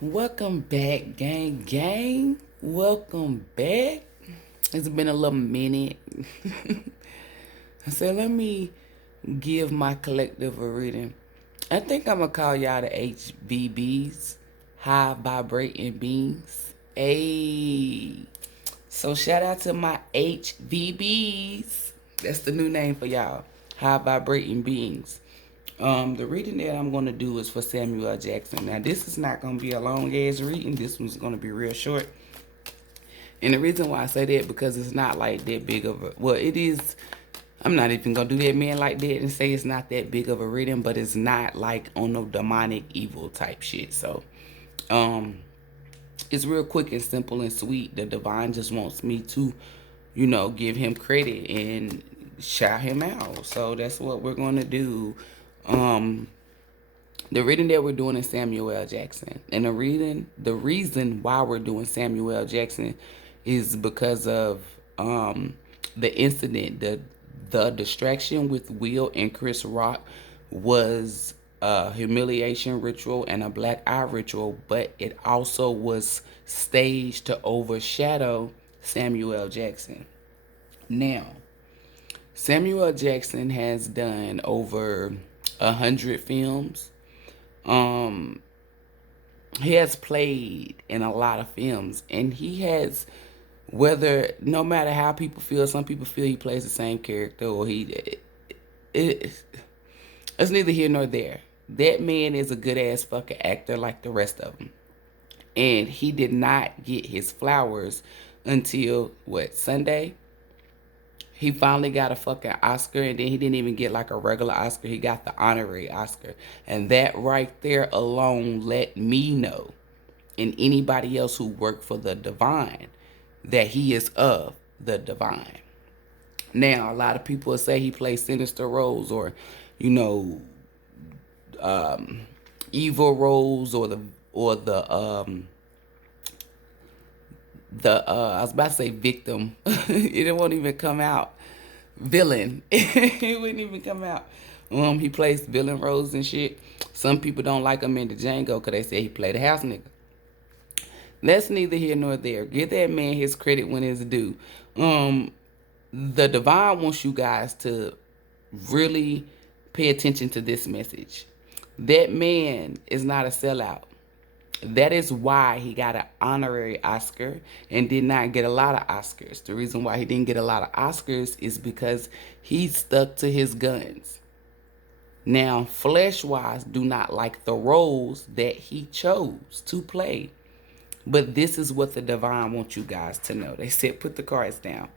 Welcome back, gang, gang. Welcome back. It's been a little minute. I said, let me give my collective a reading. I think I'm going to call y'all the HVBs, high vibrating beings. Hey. So shout out to my HVBs. That's the new name for y'all, high vibrating beings. The reading that I'm going to do is for Samuel Jackson. Now, this is not going to be a long-ass reading. This one's going to be real short. And the reason why I say that, because it's not like that big of a... Well, it is... I'm not even going to do that man like that and say it's not that big of a reading, but it's not like on no demonic evil type shit. So, it's real quick and simple and sweet. The divine just wants me to, give him credit and shout him out. So that's what we're going to do. The reading that we're doing is Samuel L. Jackson. And the reason why we're doing Samuel L. Jackson is because of the incident, the distraction with Will and Chris Rock was a humiliation ritual and a black eye ritual, but it also was staged to overshadow Samuel L. Jackson. Now, Samuel L. Jackson has done over 100 films. He has played in a lot of films, and he has, no matter how people feel, some people feel he plays the same character, or it's neither here nor there. That man is a good ass fucking actor like the rest of them. And he did not get his flowers until, Sunday? He finally got a fucking Oscar, and then he didn't even get like a regular Oscar. He got the honorary Oscar. And that right there alone let me know, and anybody else who worked for the divine, that he is of the divine. Now, a lot of people will say he plays sinister roles, or, evil roles, or I was about to say victim. It won't even come out. Villain. It wouldn't even come out. He plays villain roles and shit. Some people don't like him in the Django because they say he played a house nigga. That's neither here nor there. Give that man his credit when it's due. The divine wants you guys to really pay attention to this message. That man is not a sellout. That is why he got an honorary Oscar and did not get a lot of Oscars. The reason why he didn't get a lot of Oscars is because he stuck to his guns. Now, flesh-wise, do not like the roles that he chose to play. But this is what the divine wants you guys to know. They said, put the cards down.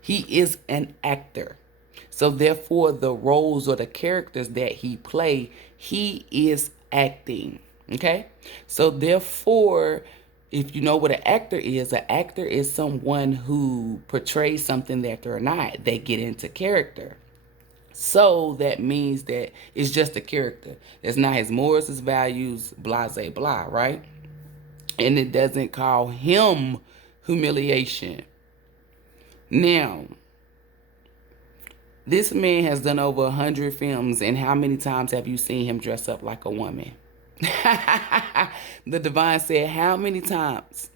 He is an actor. So therefore, the roles or the characters that he play, he is acting. Okay? So therefore, if you know what an actor is someone who portrays something that they're not. They get into character. So that means that it's just a character. It's not his morals, his values, blah, blah, blah, right? And it doesn't call him humiliation. Now, this man has done over 100 films, and how many times have you seen him dress up like a woman? The divine said, how many times?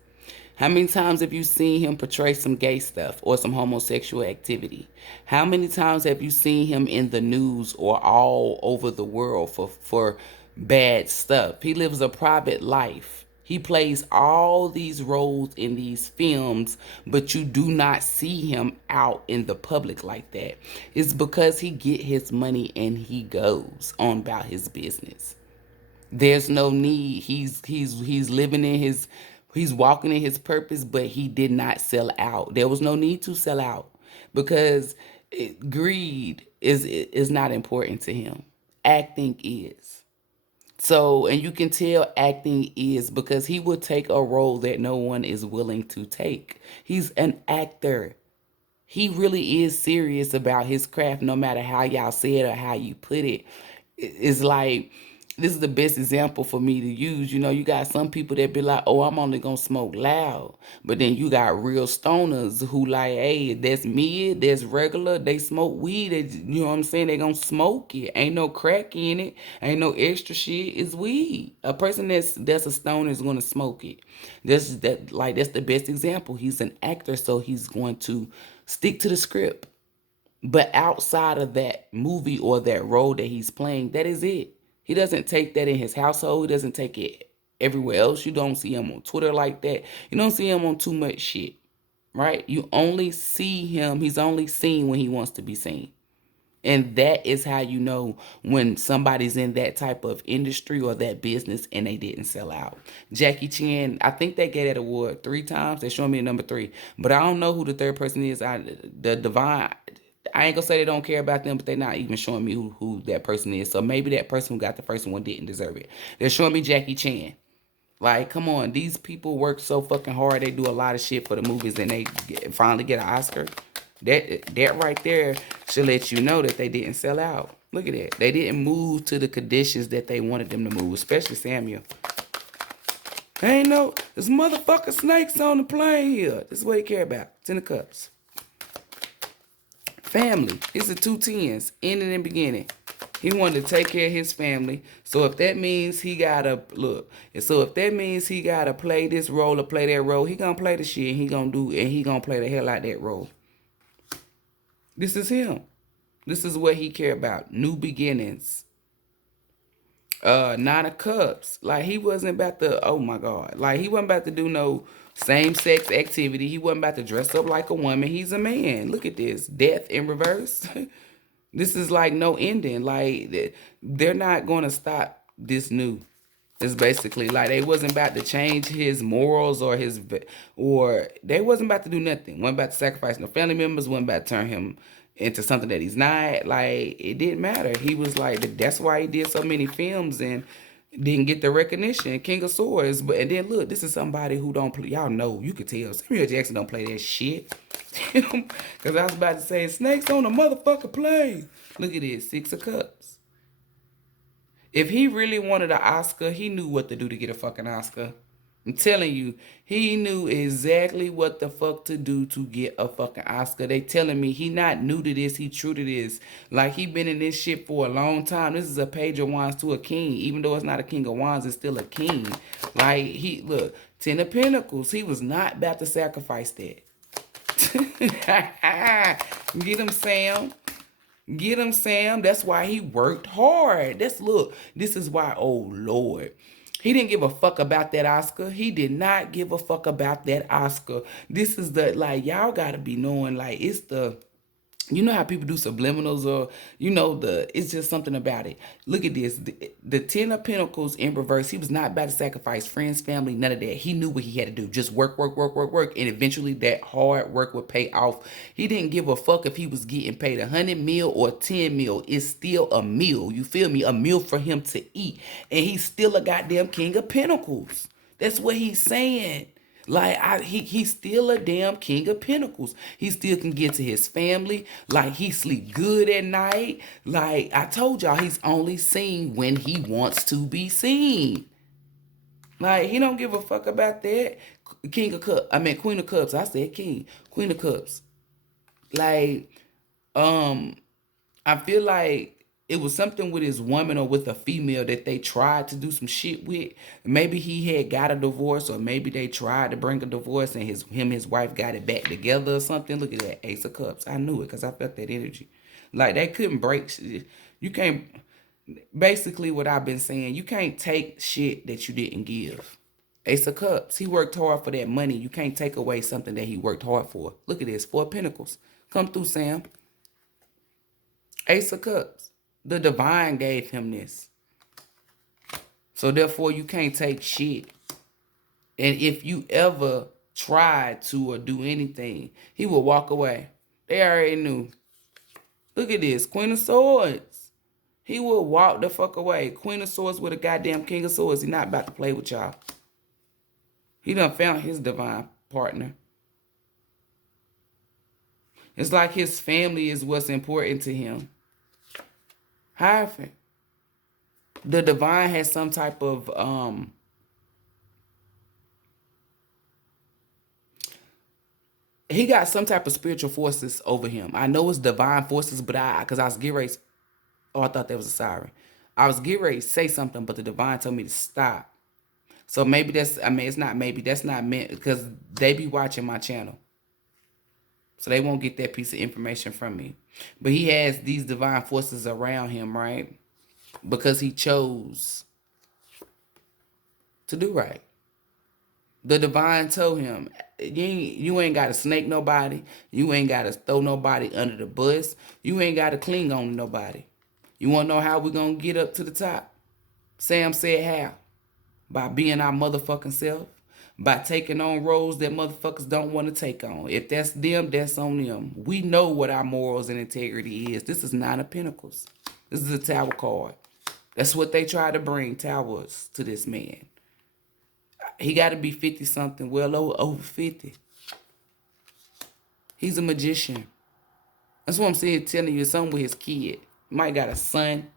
How many times have you seen him portray some gay stuff or some homosexual activity? How many times have you seen him in the news or all over the world for bad stuff? He lives a private life. He plays all these roles in these films, but you do not see him out in the public like that. It's because he get his money and he goes on about his business. There's no need. He's living in he's walking in his purpose, but he did not sell out. There was no need to sell out because greed is not important to him. Acting is. So, and you can tell acting is because he would take a role that no one is willing to take. He's an actor. He really is serious about his craft, no matter how y'all say it or how you put it. It's like this is the best example for me to use. You know, you got some people that be like, oh, I'm only gonna smoke loud. But then you got real stoners who like, hey, that's mid, that's regular, they smoke weed, you know what I'm saying? They gonna smoke it. Ain't no crack in it, ain't no extra shit, it's weed. A person that's a stoner is gonna smoke it. That's the best example. He's an actor, so he's going to stick to the script. But outside of that movie or that role that he's playing, that is it. He doesn't take that in his household. He doesn't take it everywhere else. You don't see him on Twitter like that. You don't see him on too much shit, right? You only see him. He's only seen when he wants to be seen. And that is how you know when somebody's in that type of industry or that business and they didn't sell out. Jackie Chan, I think they gave that award 3 times. They showing me the number 3. But I don't know who the third person is. The Divine, I ain't gonna say they don't care about them, but they're not even showing me who that person is. So maybe that person who got the first one didn't deserve it. They're showing me Jackie Chan. Like, come on, these people work so fucking hard. They do a lot of shit for the movies, and they finally get an Oscar. That right there should let you know that they didn't sell out. Look at that. They didn't move to the conditions that they wanted them to move, especially Samuel. Ain't no, there's motherfucking snakes on the plane here. This is what he care about. 10 of Cups. Family. It's the 2 tens, ending and beginning. He wanted to take care of his family. So if that means he gotta play this role or play that role, he gonna play the shit and he gonna play the hell out that role. This is him. This is what he care about. New beginnings. 9 of Cups. Like, he wasn't about to, oh my God. Like, he wasn't about to do no same-sex activity. He wasn't about to dress up like a woman. He's a man. Look at this. Death in reverse. This is like no ending. Like, they're not going to stop this new. It's basically like they wasn't about to change his morals or they wasn't about to do nothing. Wasn't about to sacrifice no family members. Wasn't about to turn him into something that he's not. Like, it didn't matter. He was like, that's why he did so many films and didn't get the recognition. King of Swords. And then look, this is somebody who don't play. Y'all know, you could tell Samuel Jackson don't play that shit. Because I was about to say, snakes on a motherfucking plane. Look at this, 6 of Cups. If he really wanted an Oscar, he knew what to do to get a fucking Oscar. I'm telling you, he knew exactly what the fuck to do to get a fucking Oscar. They telling me he not new to this, he true to this. Like, he been in this shit for a long time. This is a Page of Wands to a king. Even though it's not a King of Wands, it's still a king. Like, look, 10 of Pentacles. He was not about to sacrifice that. Get him, Sam. Get him, Sam. That's why he worked hard. Look, this is why, oh Lord. He didn't give a fuck about that Oscar. He did not give a fuck about that Oscar. This is like, y'all gotta be knowing, like, it's you know how people do subliminals or, it's just something about it. Look at this. The 10 of Pentacles in reverse. He was not about to sacrifice friends, family, none of that. He knew what he had to do. Just work, work, work, work, work. And eventually that hard work would pay off. He didn't give a fuck if he was getting paid 100 mil or 10 mil. It's still a meal. You feel me? A meal for him to eat. And he's still a goddamn King of Pentacles. That's what he's saying. Like, he's still a damn King of Pentacles. He still can get to his family. Like, he sleep good at night. Like, I told y'all, he's only seen when he wants to be seen. Like, he don't give a fuck about that. Queen of Cups. I said king. Queen of Cups. Like, I feel like it was something with his woman or with a female that they tried to do some shit with. Maybe he had got a divorce, or maybe they tried to bring a divorce and his wife got it back together or something. Look at that, Ace of Cups. I knew it because I felt that energy. Like, they couldn't break. You can't. Basically, what I've been saying, you can't take shit that you didn't give. Ace of Cups. He worked hard for that money. You can't take away something that he worked hard for. Look at this, 4 of Pentacles. Come through, Sam. Ace of Cups. The divine gave him this. So therefore, you can't take shit. And if you ever try to or do anything, he will walk away. They already knew. Look at this. Queen of Swords. He will walk the fuck away. Queen of Swords with a goddamn King of Swords. He not about to play with y'all. He done found his divine partner. It's like his family is what's important to him. Hierophant. The divine has some type of he got some type of spiritual forces over him. I know it's divine forces, but because I was getting ready. Oh, I thought that was a siren. I was getting ready to say something, but the divine told me to stop. So maybe that's, I mean, it's not maybe, that's not meant, because they be watching my channel. So they won't get that piece of information from me. But he has these divine forces around him, right? Because he chose to do right. The divine told him, you ain't got to snake nobody. You ain't got to throw nobody under the bus. You ain't got to cling on to nobody. You want to know how we going to get up to the top? Sam said how. By being our motherfucking self. By taking on roles that motherfuckers don't want to take on. If that's them, that's on them. We know what our morals and integrity is. This is Nine of Pentacles. This is a Tower card. That's what they try to bring, towers, to this man. He got to be 50-something, well over 50. He's a magician. That's what I'm saying, telling you, something with his kid. He might got a son.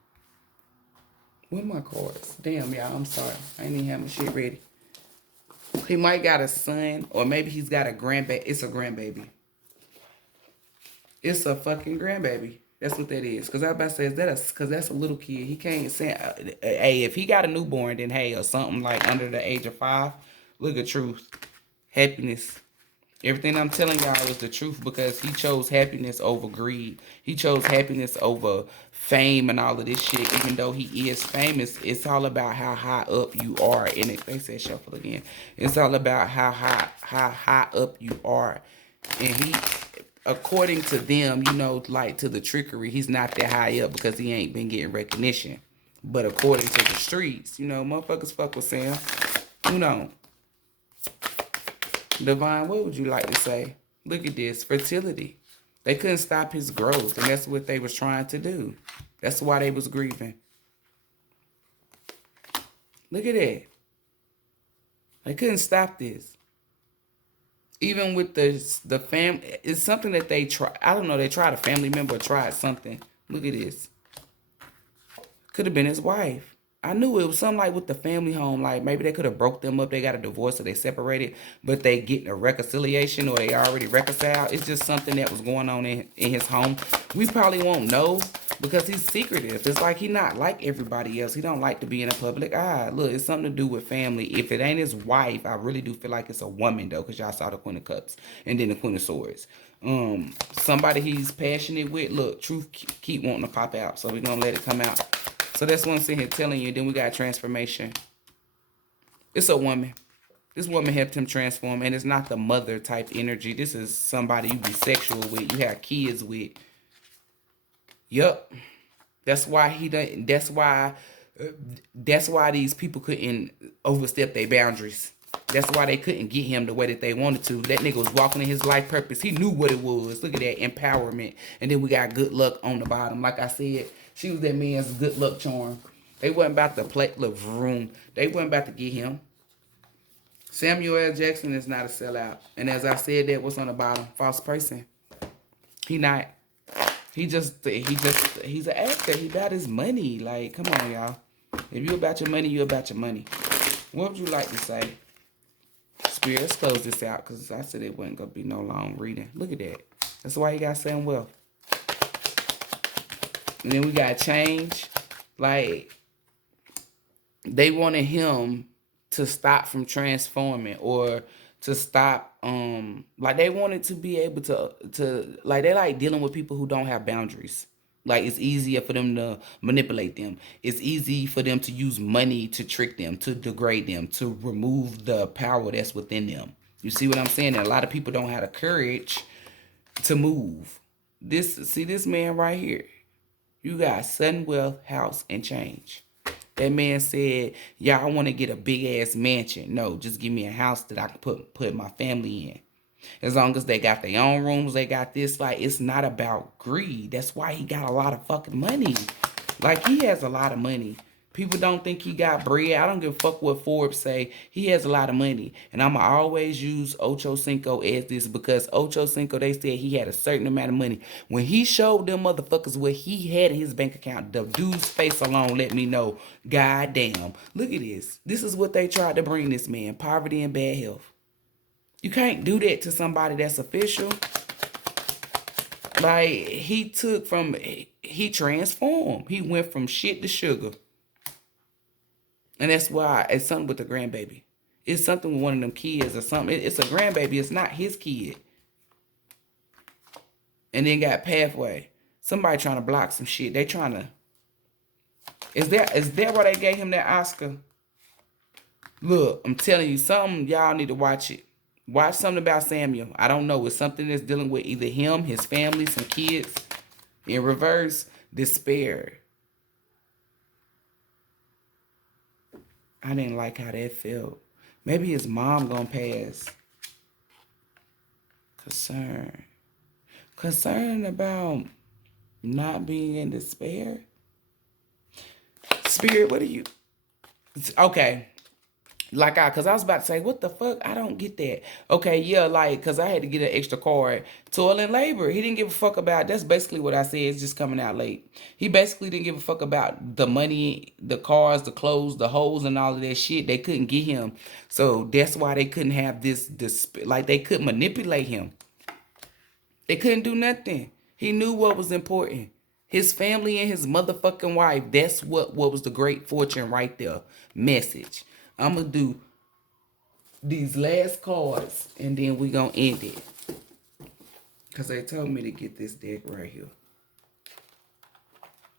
Where my cards? Damn, y'all, I'm sorry. I ain't even have my shit ready. He might got a son, or maybe he's got a grandbaby. It's a grandbaby. It's a fucking grandbaby. That's what that is. Because I was about to say, is that because that's a little kid. He can't say, hey, if he got a newborn, then hey, or something like under the age of 5, look at truth. Happiness. Everything I'm telling y'all is the truth, because he chose happiness over greed. He chose happiness over fame and all of this shit. Even though he is famous, it's all about how high up you are in it. They said shuffle again. It's all about how high up you are. And he, according to them, you know, like to the trickery, he's not that high up because he ain't been getting recognition. But according to the streets, you know, motherfuckers fuck with Sam. You know. Divine, what would you like to say? Look at this. Fertility. They couldn't stop his growth, and that's what they was trying to do. That's why they was grieving. Look at that. They couldn't stop this. Even with the family, it's something that they try. I don't know, they tried a family member or tried something. Look at this. Could have been his wife. I knew it was something like with the family home, like maybe they could have broke them up, they got a divorce or they separated, but they getting a reconciliation or they already reconciled. It's just something that was going on in his home. We probably won't know because he's secretive. It's like he not like everybody else. He don't like to be in a public eye. Look, it's something to do with family. If it ain't his wife, I really do feel like it's a woman though, because y'all saw the Queen of Cups and then the Queen of Swords. Somebody he's passionate with. Look, truth keep wanting to pop out, so we're gonna let it come out. So that's what I'm sitting here telling you. Then we got transformation. It's a woman. This woman helped him transform, and it's not the mother type energy. This is somebody you be sexual with, you have kids with. Yup. That's why he doesn't. That's why these people couldn't overstep their boundaries. That's why they couldn't get him the way that they wanted to. That nigga was walking in his life purpose. He knew what it was. Look at that empowerment. And then we got good luck on the bottom. Like I said, she was that man's good luck charm. They wasn't about to play the room. They wasn't about to get him. Samuel L. Jackson is not a sellout. And as I said, that what's on the bottom, false person. He not. He's an actor. He about his money. Like, come on, y'all. If you about your money, you about your money. What would you like to say? Spirit, let's close this out because I said it wasn't going to be no long reading. Look at that. That's why you got Sam Wealth. And then we got change. Like, they wanted him to stop from transforming or to stop, like they wanted to be able to like, they like dealing with people who don't have boundaries. Like, it's easier for them to manipulate them. It's easy for them to use money to trick them, to degrade them, to remove the power that's within them. You see what I'm saying? And a lot of people don't have the courage to move. See this man right here. You got sudden wealth, house, and change. That man said, yeah, I want to get a big-ass mansion. No, just give me a house that I can put my family in. As long as they got their own rooms, they got this. Like, it's not about greed. That's why he got a lot of fucking money. Like, he has a lot of money. People don't think he got bread. I don't give a fuck what Forbes say. He has a lot of money. And I'ma always use Ocho Cinco as this because Ocho Cinco, they said he had a certain amount of money. When he showed them motherfuckers what he had in his bank account, the dude's face alone let me know, god damn, look at this. This is what they tried to bring this man, poverty and bad health. You can't do that to somebody that's official. Like, he transformed. He went from shit to sugar. And that's why it's something with the grandbaby. It's something with one of them kids or something. It's a grandbaby. It's not his kid. And then got pathway. Somebody trying to block some shit. They trying to... Is that why they gave him that Oscar? Look, I'm telling you something. Y'all need to watch it. Watch something about Samuel. I don't know. It's something that's dealing with either him, his family, some kids. In reverse, despair. I didn't like how that felt. Maybe his mom gonna pass. Concern about not being in despair. Spirit, what are you? Okay. Cause I was about to say, what the fuck? I don't get that. Okay, yeah, cause I had to get an extra card. Toil and labor. He didn't give a fuck about, that's basically what I said. It's just coming out late. He basically didn't give a fuck about the money, the cars, the clothes, the hoes, and all of that shit. They couldn't get him. So that's why they couldn't have this they couldn't manipulate him. They couldn't do nothing. He knew what was important. His family and his motherfucking wife. That's what was the great fortune right there. Message. I'm going to do these last cards, and then we going to end it. Because they told me to get this deck right here.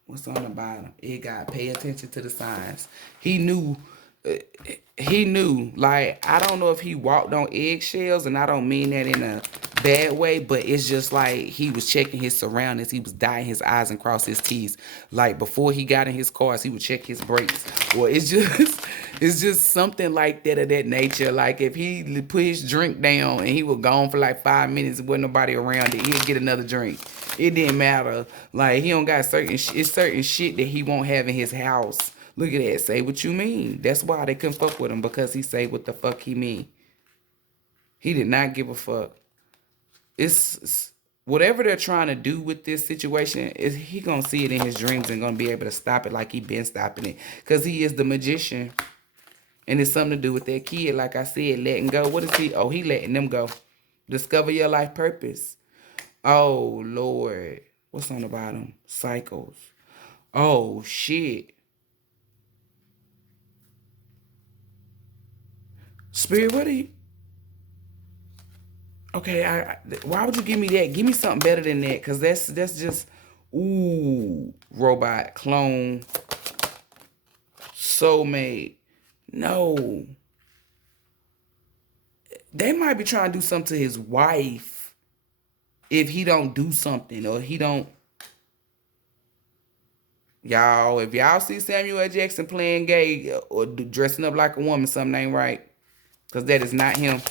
What's on the bottom? It got pay attention to the signs. He knew, I don't know if he walked on eggshells, and I don't mean that in a bad way, but it's just like he was checking his surroundings. He was dotting his I's and cross his T's. Like before he got in his cars, he would check his brakes. Or it's just something like that of that nature. Like if he put his drink down and he was gone for like 5 minutes and wasn't nobody around it, he'd get another drink. It didn't matter. Like he don't got certain shit that he won't have in his house. Look at that. Say what you mean. That's why they couldn't fuck with him, because he say what the fuck he mean. He did not give a fuck. It's whatever they're trying to do with this situation, is he gonna see it in his dreams and gonna be able to stop it like he been stopping it. Because he is the magician. And it's something to do with that kid, like I said, letting go. What is he? Oh, he letting them go. Discover your life purpose. Oh, Lord. What's on the bottom? Cycles. Oh, shit. Spirit, what are you? Okay, why would you give me that? Give me something better than that, because that's just, ooh, robot, clone, soulmate. No. They might be trying to do something to his wife if he don't do something, or he don't. Y'all, if y'all see Samuel L. Jackson playing gay or dressing up like a woman, something ain't right. Because that is not him.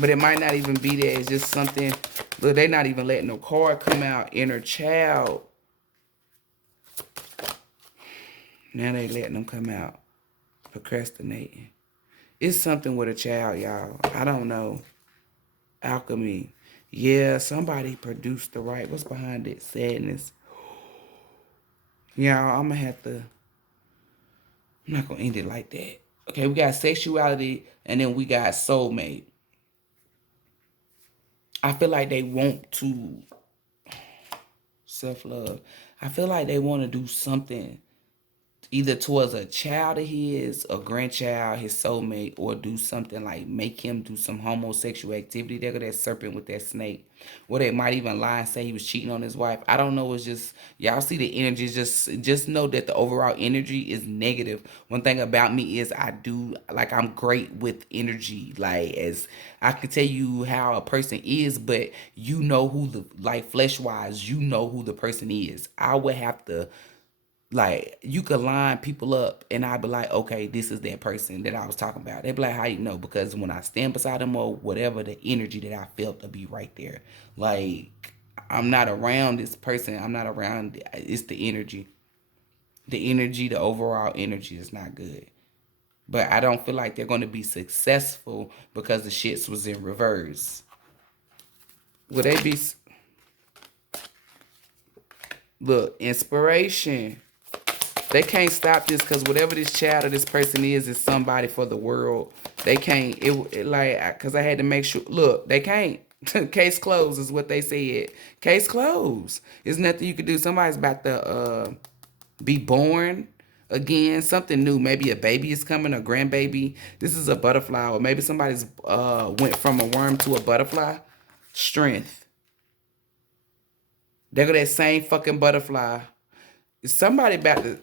But it might not even be that. It's just something. Look, they not even letting no card come out. Inner child. Now they letting them come out. Procrastinating. It's something with a child, y'all. I don't know. Alchemy. Yeah, somebody produced the right. What's behind it? Sadness. Y'all, I'm going to have to. I'm not going to end it like that. Okay, we got sexuality, and then we got soulmate. I feel like they want to self-love. I feel like they want to do something either towards a child of his, a grandchild, his soulmate, or do something like make him do some homosexual activity. There go that serpent with that snake. Or they might even lie and say he was cheating on his wife. I don't know. It's just, y'all see the energy. Just know that the overall energy is negative. One thing about me is I'm great with energy. Like, as I can tell you how a person is, but you know who flesh-wise, you know who the person is. I would have to, you could line people up and I'd be like, okay, this is that person that I was talking about. They'd be like, how you know? Because when I stand beside them or whatever, the energy that I felt to be right there. Like, I'm not around this person. I'm not around, it's the energy. the energy, the overall energy is not good. But I don't feel like they're going to be successful because the shits was in reverse. Will they be... Look, inspiration. They can't stop this because whatever this child or this person is somebody for the world. They can't, because I had to make sure, look, they can't. Case closed is what they said. Case closed. There's nothing you can do. Somebody's about to be born again, something new. Maybe a baby is coming, a grandbaby. This is a butterfly, or maybe somebody's went from a worm to a butterfly. Strength. There go that same fucking butterfly. Is somebody about to...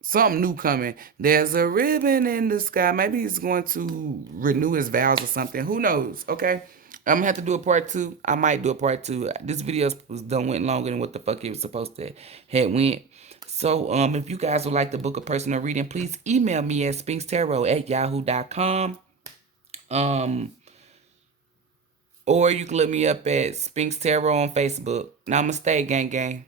Something new coming. There's a ribbon in the sky. Maybe he's going to renew his vows or something. Who knows? Okay. I'm gonna have to do a part 2. I might do a part 2. This video was done went longer than what the fuck it was supposed to had went. So if you guys would like to book a personal reading, please email me at spinkstarot@yahoo.com. Or you can look me up at Spinks Tarot on Facebook. Namaste, gang gang.